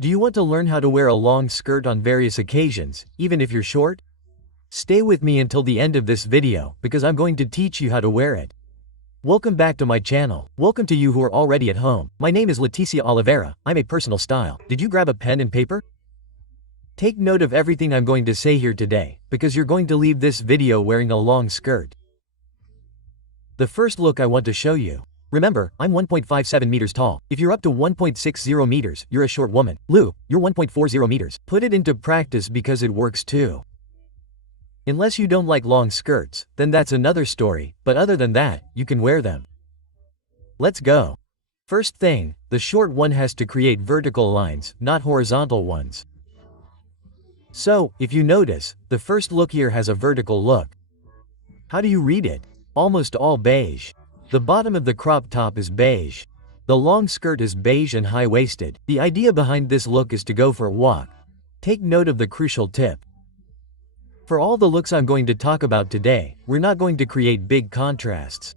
Do you want to learn how to wear a long skirt on various occasions, even if you're short? Stay with me until the end of this video, because I'm going to teach you how to wear it. Welcome back to my channel. Welcome to you who are already at home. My name is Leticia Oliveira. I'm a personal style. Did you grab a pen and paper? Take note of everything I'm going to say here today, because you're going to leave this video wearing a long skirt. The first look I want to show you. Remember, I'm 1.57 meters tall. If you're up to 1.60 meters, you're a short woman. Lou, you're 1.40 meters. Put it into practice because it works too. Unless you don't like long skirts, then that's another story, but other than that, you can wear them. Let's go. First thing, the short one has to create vertical lines, not horizontal ones. So, if you notice, the first look here has a vertical look. How do you read it? Almost all beige. The bottom of the crop top is beige. The long skirt is beige and high-waisted. The idea behind this look is to go for a walk. Take note of the crucial tip. For all the looks I'm going to talk about today, we're not going to create big contrasts.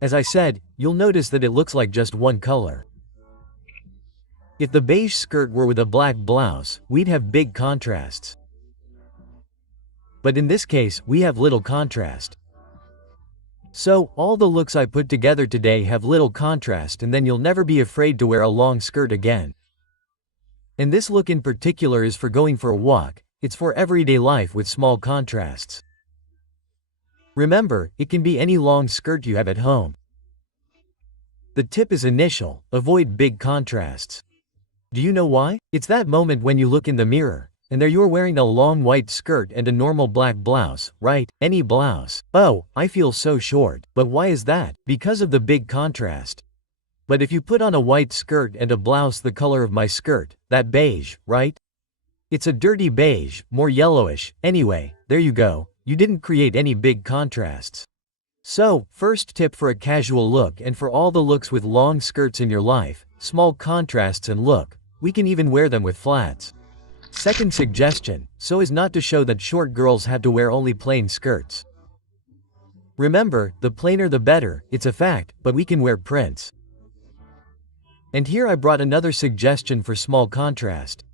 As I said, you'll notice that it looks like just one color. If the beige skirt were with a black blouse, we'd have big contrasts. But in this case, we have little contrast. So, all the looks I put together today have little contrast, and then you'll never be afraid to wear a long skirt again. And this look in particular is for going for a walk. It's for everyday life with small contrasts. Remember, it can be any long skirt you have at home. The tip is initial: avoid big contrasts. Do you know why? It's that moment when you look in the mirror, and there you're wearing a long white skirt and a normal black blouse, right? Any blouse. Oh, I feel so short. But why is that? Because of the big contrast. But if you put on a white skirt and a blouse the color of my skirt, that beige, right? It's a dirty beige, more yellowish. Anyway, there you go. You didn't create any big contrasts. So, first tip for a casual look and for all the looks with long skirts in your life: small contrasts, and look, we can even wear them with flats. Second suggestion, so as not to show that short girls have to wear only plain skirts. Remember, the plainer the better, it's a fact, but we can wear prints. And here I brought another suggestion for small contrast.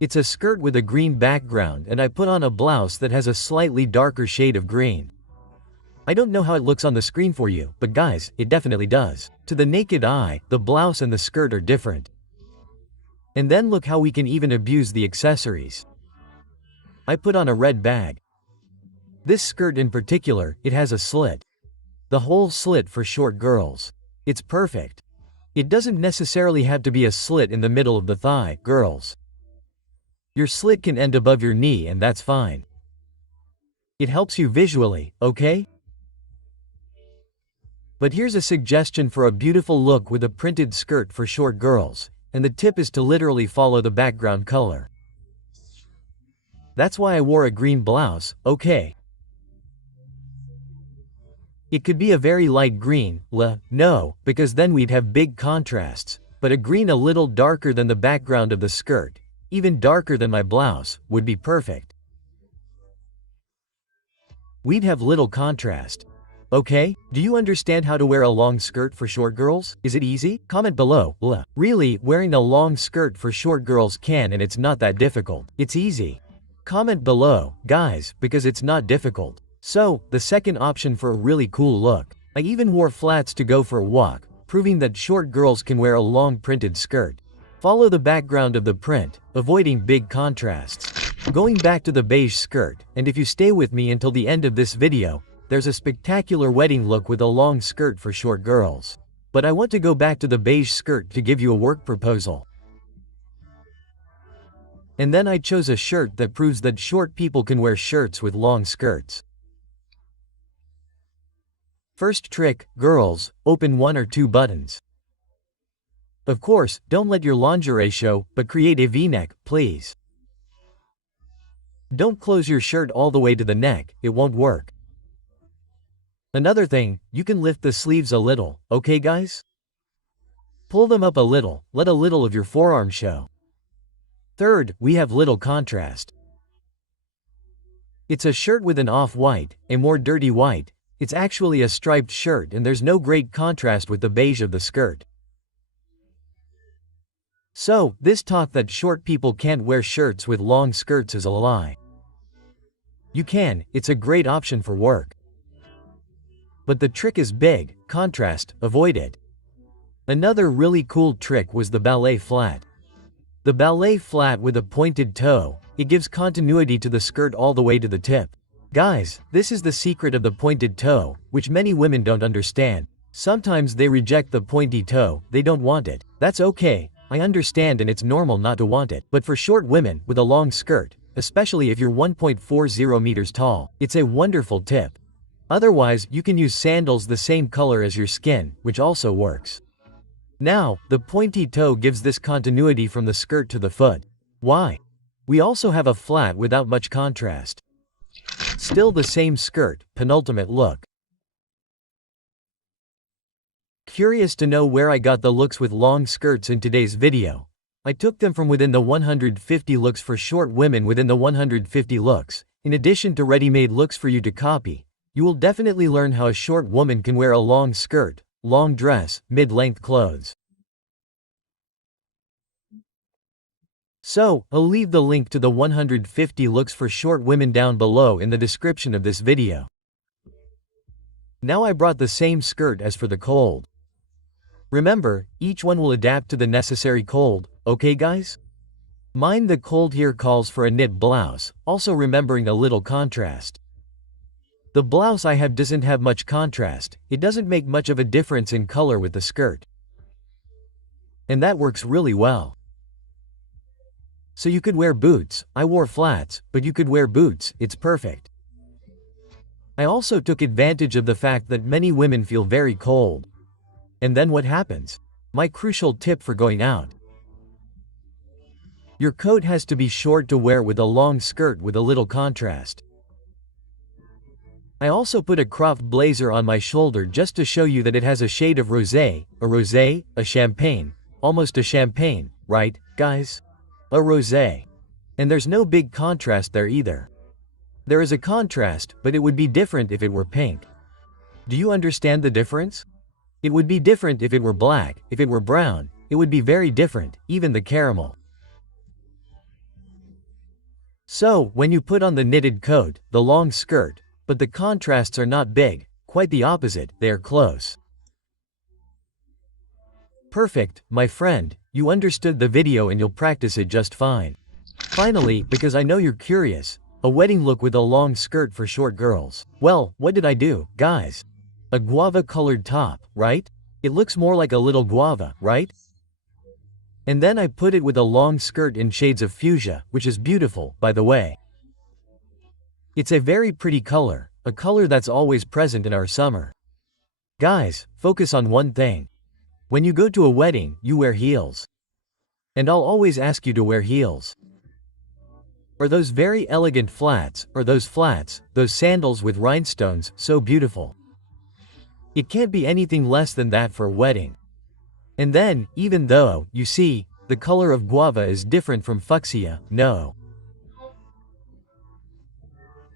It's a skirt with a green background, and I put on a blouse that has a slightly darker shade of green. I don't know how it looks on the screen for you, but guys, it definitely does. To the naked eye, the blouse and the skirt are different. And then look how we can even abuse the accessories. I put on a red bag. This skirt in particular, it has a slit. The whole slit for short girls. It's perfect. It doesn't necessarily have to be a slit in the middle of the thigh, girls. Your slit can end above your knee, and that's fine. It helps you visually, okay? But here's a suggestion for a beautiful look with a printed skirt for short girls, and the tip is to literally follow the background color. That's why I wore a green blouse, okay? It could be a very light green, no, because then we'd have big contrasts, but a green a little darker than the background of the skirt, even darker than my blouse, would be perfect. We'd have little contrast. Okay, do you understand how to wear a long skirt for short girls? Is it easy? Comment below. Really, wearing a long skirt for short girls can, and it's not that difficult. It's easy. Comment below, guys, because it's not difficult. So, the second option for a really cool look. I even wore flats to go for a walk, proving that short girls can wear a long printed skirt. Follow the background of the print, avoiding big contrasts. Going back to the beige skirt, and if you stay with me until the end of this video, there's a spectacular wedding look with a long skirt for short girls. But I want to go back to the beige skirt to give you a work proposal. And then I chose a shirt that proves that short people can wear shirts with long skirts. First trick, girls, open one or two buttons. Of course, don't let your lingerie show, but create a V-neck, please. Don't close your shirt all the way to the neck, it won't work. Another thing, you can lift the sleeves a little, okay guys? Pull them up a little, let a little of your forearm show. Third, we have little contrast. It's a shirt with an off-white, a more dirty white. It's actually a striped shirt, and there's no great contrast with the beige of the skirt. So, this talk that short people can't wear shirts with long skirts is a lie. You can, it's a great option for work. But the trick is big, contrast, avoid it. Another really cool trick was the ballet flat. The ballet flat with a pointed toe, it gives continuity to the skirt all the way to the tip. Guys, this is the secret of the pointed toe, which many women don't understand. Sometimes they reject the pointy toe, they don't want it. That's okay, I understand and it's normal not to want it. But for short women with a long skirt, especially if you're 1.40 meters tall, it's a wonderful tip. Otherwise, you can use sandals the same color as your skin, which also works. Now, the pointy toe gives this continuity from the skirt to the foot. Why? We also have a flat without much contrast. Still the same skirt, penultimate look. Curious to know where I got the looks with long skirts in today's video? I took them from within the 150 looks for short women within the 150 looks. In addition to ready-made looks for you to copy, you will definitely learn how a short woman can wear a long skirt, long dress, mid-length clothes. So, I'll leave the link to the 150 looks for short women down below in the description of this video. Now I brought the same skirt as for the cold. Remember, each one will adapt to the necessary cold, okay guys? Mine the cold here calls for a knit blouse, also remembering a little contrast. The blouse I have doesn't have much contrast, it doesn't make much of a difference in color with the skirt. And that works really well. So you could wear boots, I wore flats, but you could wear boots, it's perfect. I also took advantage of the fact that many women feel very cold. And then what happens? My crucial tip for going out. Your coat has to be short to wear with a long skirt with a little contrast. I also put a cropped blazer on my shoulder just to show you that it has a shade of rosé, a champagne, almost a champagne, right, guys? A rosé. And there's no big contrast there either. There is a contrast, but it would be different if it were pink. Do you understand the difference? It would be different if it were black, if it were brown, it would be very different, even the caramel. So, when you put on the knitted coat, the long skirt, but the contrasts are not big, quite the opposite, they are close. Perfect, my friend, you understood the video and you'll practice it just fine. Finally, because I know you're curious, a wedding look with a long skirt for short girls. Well, what did I do, guys? A guava-colored top, right? It looks more like a little guava, right? And then I put it with a long skirt in shades of fuchsia, which is beautiful, by the way. It's a very pretty color, a color that's always present in our summer. Guys, focus on one thing. When you go to a wedding, you wear heels. And I'll always ask you to wear heels. Or those very elegant flats, or those flats, those sandals with rhinestones, so beautiful. It can't be anything less than that for a wedding. And then, even though, you see, the color of guava is different from fuchsia, no.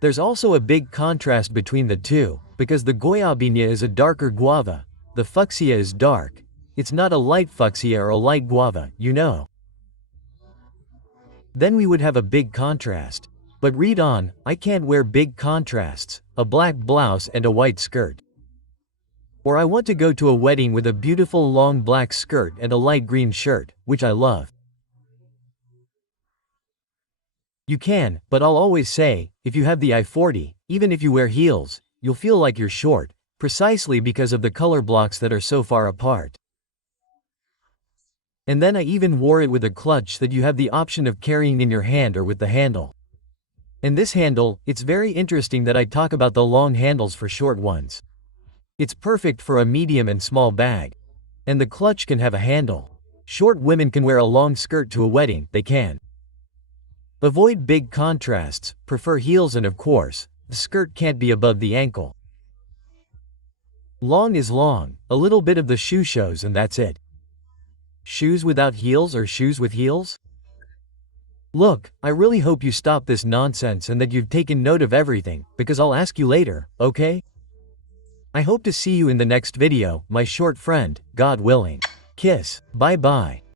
There's also a big contrast between the two, because the goiabinha is a darker guava, the fuchsia is dark. It's not a light fuchsia or a light guava, you know. Then we would have a big contrast. But read on, I can't wear big contrasts, a black blouse and a white skirt. Or I want to go to a wedding with a beautiful long black skirt and a light green shirt, which I love. You can, but I'll always say, if you have the I-40, even if you wear heels, you'll feel like you're short, precisely because of the color blocks that are so far apart. And then I even wore it with a clutch that you have the option of carrying in your hand or with the handle. And this handle, it's very interesting that I talk about the long handles for short ones. It's perfect for a medium and small bag. And the clutch can have a handle. Short women can wear a long skirt to a wedding, they can. Avoid big contrasts, prefer heels, and of course, the skirt can't be above the ankle. Long is long, a little bit of the shoe shows and that's it. Shoes without heels or shoes with heels? Look, I really hope you stop this nonsense and that you've taken note of everything, because I'll ask you later, okay? I hope to see you in the next video, my short friend, God willing. Kiss, bye bye.